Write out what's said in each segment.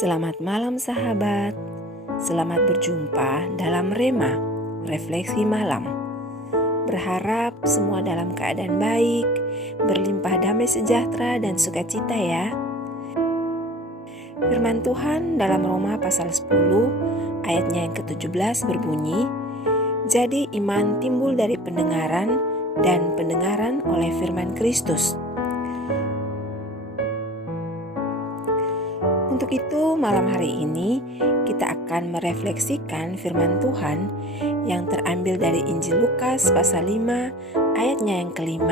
Selamat malam sahabat, selamat berjumpa dalam Rema, Refleksi Malam. Berharap semua dalam keadaan baik, berlimpah damai sejahtera dan sukacita ya. Firman Tuhan dalam Roma pasal 10 ayatnya yang ke-17 berbunyi, "Jadi iman timbul dari pendengaran dan pendengaran oleh firman Kristus." Untuk itu, malam hari ini kita akan merefleksikan firman Tuhan yang terambil dari Injil Lukas pasal 5 ayatnya yang ke-5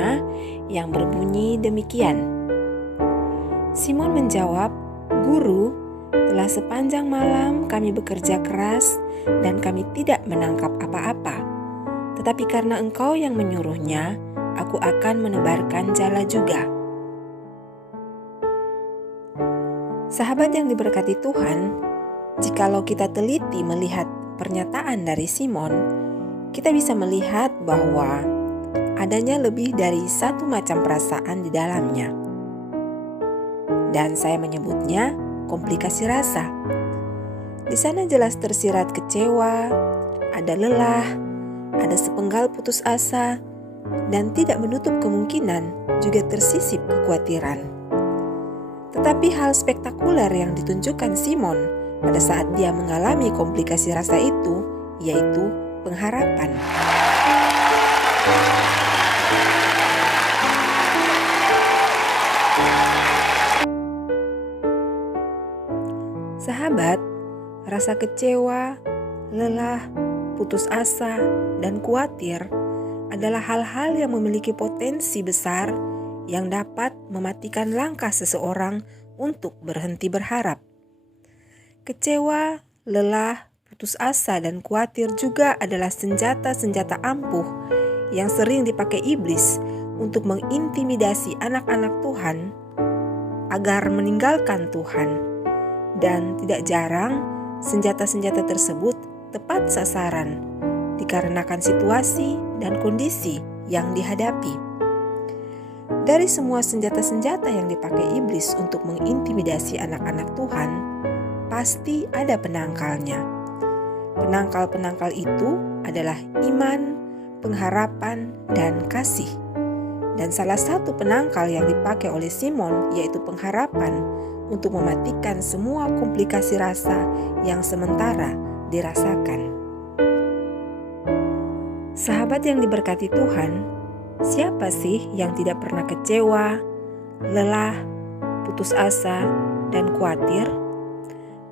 yang berbunyi demikian. Simon menjawab, "Guru, telah sepanjang malam kami bekerja keras dan kami tidak menangkap apa-apa. Tetapi karena Engkau yang menyuruhnya, aku akan menebarkan jala juga." Sahabat yang diberkati Tuhan, jikalau kita teliti melihat pernyataan dari Simon, kita bisa melihat bahwa adanya lebih dari satu macam perasaan di dalamnya. Dan saya menyebutnya komplikasi rasa. Di sana jelas tersirat kecewa, ada lelah, ada sepenggal putus asa, dan tidak menutup kemungkinan juga tersisip kekhawatiran. Tetapi hal spektakuler yang ditunjukkan Simon pada saat dia mengalami komplikasi rasa itu, yaitu pengharapan. Sahabat, rasa kecewa, lelah, putus asa, dan khawatir adalah hal-hal yang memiliki potensi besar yang dapat mematikan langkah seseorang untuk berhenti berharap. Kecewa, lelah, putus asa, dan khawatir juga adalah senjata-senjata ampuh yang sering dipakai iblis untuk mengintimidasi anak-anak Tuhan agar meninggalkan Tuhan. Dan tidak jarang senjata-senjata tersebut tepat sasaran dikarenakan situasi dan kondisi yang dihadapi. Dari semua senjata-senjata yang dipakai iblis untuk mengintimidasi anak-anak Tuhan, pasti ada penangkalnya. Penangkal-penangkal itu adalah iman, pengharapan, dan kasih. Dan salah satu penangkal yang dipakai oleh Simon yaitu pengharapan untuk mematikan semua komplikasi rasa yang sementara dirasakan. Sahabat yang diberkati Tuhan, siapa sih yang tidak pernah kecewa, lelah, putus asa, dan khawatir?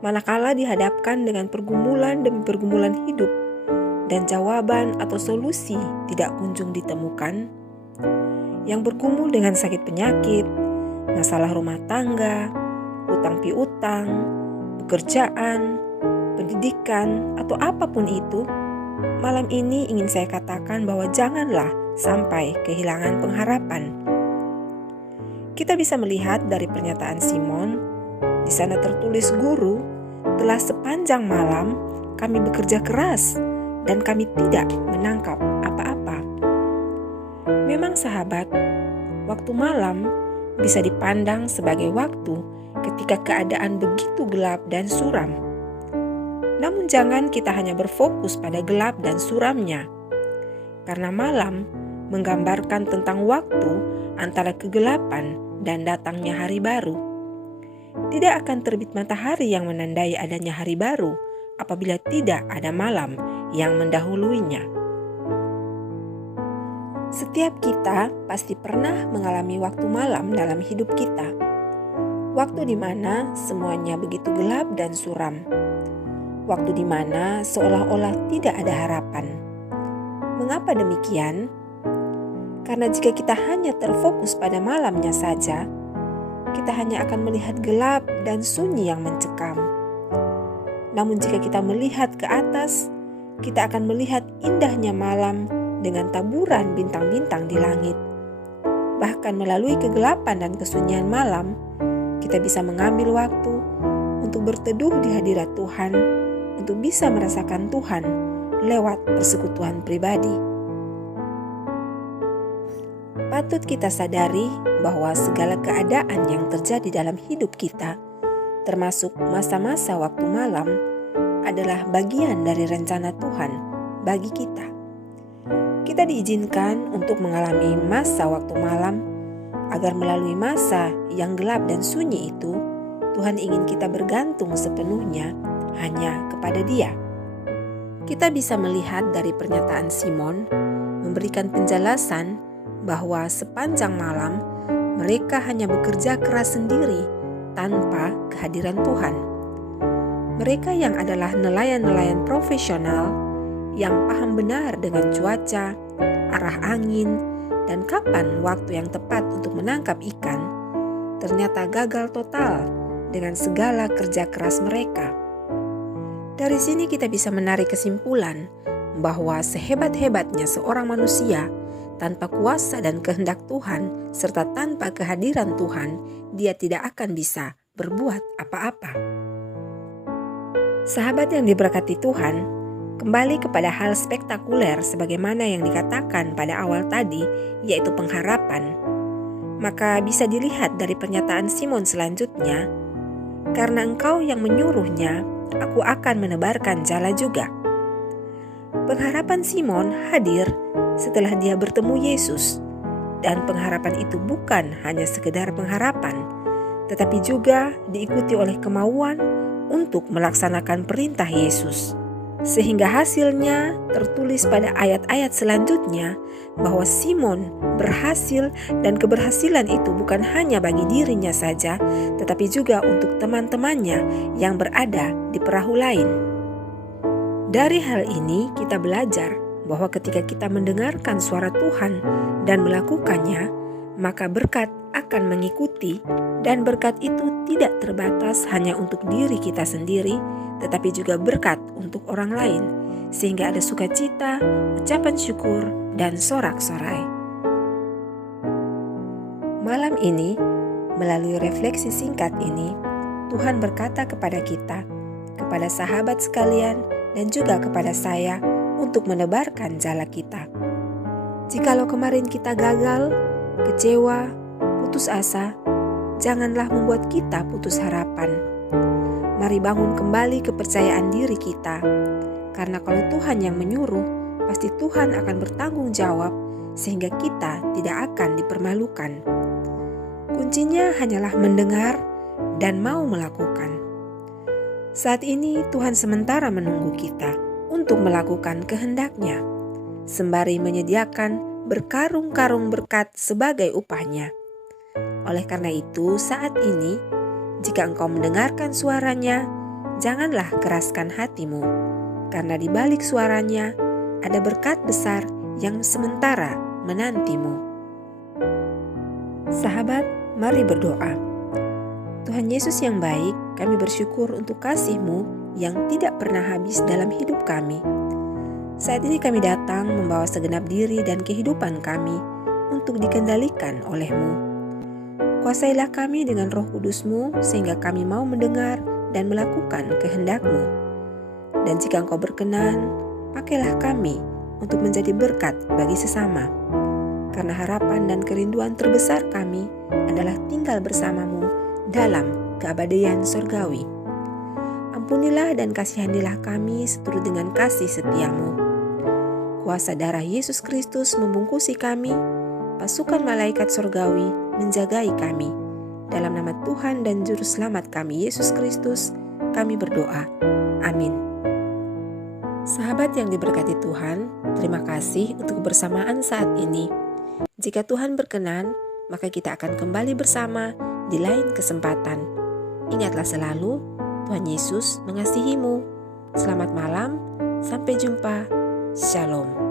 Manakala dihadapkan dengan pergumulan demi pergumulan hidup dan jawaban atau solusi tidak kunjung ditemukan, yang bergumul dengan sakit penyakit, masalah rumah tangga, utang piutang, pekerjaan, pendidikan, atau apapun itu, malam ini ingin saya katakan bahwa janganlah sampai kehilangan pengharapan. Kita bisa melihat dari pernyataan Simon, di sana tertulis, "Guru, telah sepanjang malam kami bekerja keras dan kami tidak menangkap apa-apa." Memang sahabat, waktu malam bisa dipandang sebagai waktu ketika keadaan begitu gelap dan suram. Namun jangan kita hanya berfokus pada gelap dan suramnya, karena malam menggambarkan tentang waktu antara kegelapan dan datangnya hari baru. Tidak akan terbit matahari yang menandai adanya hari baru apabila tidak ada malam yang mendahuluinya. Setiap kita pasti pernah mengalami waktu malam dalam hidup kita. Waktu di mana semuanya begitu gelap dan suram. Waktu di mana seolah-olah tidak ada harapan. Mengapa demikian? Karena jika kita hanya terfokus pada malamnya saja, kita hanya akan melihat gelap dan sunyi yang mencekam. Namun jika kita melihat ke atas, kita akan melihat indahnya malam dengan taburan bintang-bintang di langit. Bahkan melalui kegelapan dan kesunyian malam, kita bisa mengambil waktu untuk berteduh di hadirat Tuhan, untuk bisa merasakan Tuhan lewat persekutuan pribadi. Patut kita sadari bahwa segala keadaan yang terjadi dalam hidup kita termasuk masa-masa waktu malam, adalah bagian dari rencana Tuhan bagi kita. Kita diizinkan untuk mengalami masa waktu malam, agar melalui masa yang gelap dan sunyi itu, Tuhan ingin kita bergantung sepenuhnya hanya kepada Dia. Kita bisa melihat dari pernyataan Simon memberikan penjelasan bahwa sepanjang malam mereka hanya bekerja keras sendiri tanpa kehadiran Tuhan. Mereka yang adalah nelayan-nelayan profesional yang paham benar dengan cuaca, arah angin, dan kapan waktu yang tepat untuk menangkap ikan, ternyata gagal total dengan segala kerja keras mereka. Dari sini kita bisa menarik kesimpulan bahwa sehebat-hebatnya seorang manusia, tanpa kuasa dan kehendak Tuhan, serta tanpa kehadiran Tuhan, dia tidak akan bisa berbuat apa-apa. Sahabat yang diberkati Tuhan, kembali kepada hal spektakuler sebagaimana yang dikatakan pada awal tadi, yaitu pengharapan. Maka bisa dilihat dari pernyataan Simon selanjutnya, "Karena engkau yang menyuruhnya, aku akan menebarkan jala juga." Pengharapan Simon hadir setelah dia bertemu Yesus. Dan pengharapan itu bukan hanya sekedar pengharapan, tetapi juga diikuti oleh kemauan untuk melaksanakan perintah Yesus. Sehingga hasilnya tertulis pada ayat-ayat selanjutnya bahwa Simon berhasil, dan keberhasilan itu bukan hanya bagi dirinya saja, tetapi juga untuk teman-temannya yang berada di perahu lain. Dari hal ini kita belajar bahwa ketika kita mendengarkan suara Tuhan dan melakukannya, maka berkat akan mengikuti, dan berkat itu tidak terbatas hanya untuk diri kita sendiri, tetapi juga berkat untuk orang lain, sehingga ada sukacita, ucapan syukur, dan sorak-sorai. Malam ini, melalui refleksi singkat ini, Tuhan berkata kepada kita, kepada sahabat sekalian, dan juga kepada saya untuk menebarkan jala kita. Jikalau kemarin kita gagal, kecewa, putus asa, janganlah membuat kita putus harapan. Mari bangun kembali kepercayaan diri kita, karena kalau Tuhan yang menyuruh, pasti Tuhan akan bertanggung jawab sehingga kita tidak akan dipermalukan. Kuncinya hanyalah mendengar dan mau melakukan. Saat ini Tuhan sementara menunggu kita untuk melakukan kehendak-Nya, sembari menyediakan berkarung-karung berkat sebagai upahnya. Oleh karena itu, saat ini, jika engkau mendengarkan suaranya, janganlah keraskan hatimu, karena di balik suaranya ada berkat besar yang sementara menantimu. Sahabat, mari berdoa. Tuhan Yesus yang baik, kami bersyukur untuk kasih-Mu yang tidak pernah habis dalam hidup kami. Saat ini kami datang membawa segenap diri dan kehidupan kami untuk dikendalikan oleh-Mu. Kuasailah kami dengan Roh Kudus-Mu sehingga kami mau mendengar dan melakukan kehendak-Mu. Dan jika Engkau berkenan, pakailah kami untuk menjadi berkat bagi sesama. Karena harapan dan kerinduan terbesar kami adalah tinggal bersama-Mu dalam keabadian surgawi. Ampunilah dan kasihanilah kami seturut dengan kasih setia-Mu. Kuasa darah Yesus Kristus membungkusi kami, pasukan malaikat surgawi menjagai kami. Dalam nama Tuhan dan Juru Selamat kami, Yesus Kristus, kami berdoa. Amin. Sahabat yang diberkati Tuhan, terima kasih untuk kebersamaan saat ini. Jika Tuhan berkenan, maka kita akan kembali bersama di lain kesempatan. Ingatlah selalu, Tuhan Yesus mengasihimu. Selamat malam, sampai jumpa. Shalom.